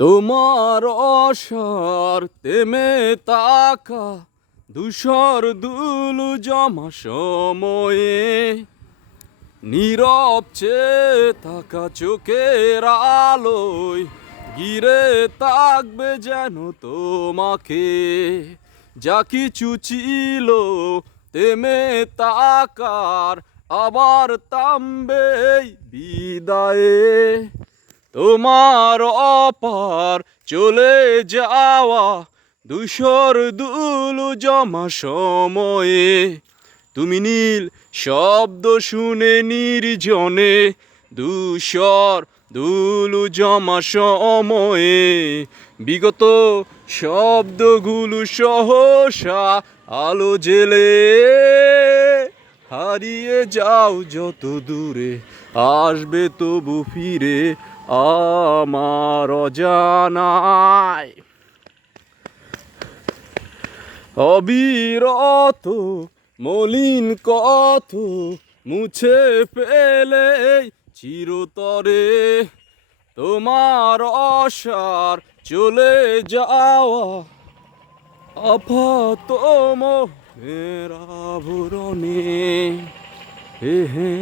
তোমার অসার তেমে তাকা ধূসর দুলু জমা সময়ে নীরব চেয়ে থাকা চোখের আলোয় ঘিরে থাকবে যেন তোমাকে। যা কিছু ছিল তেমে তাকার আবার থামবে এই বিদায়ে। তোমার অপার চলে যাওয়া ধূসর দুলু জমা সময়ে তুমি নীল শব্দ শুনে নির্জনে ধূসর দুলু জমা সময়ে বিগত শব্দগুলো সহসা আলো জেলে হারিয়ে যাও যত দূরে আসবে তবু ফিরে আমার অজানায়। অবিরত মলিন কত মুছে ফেলে চিরতরে তোমার অসার চলে যাওয়া আপাত মোহের আবরণে হে হে।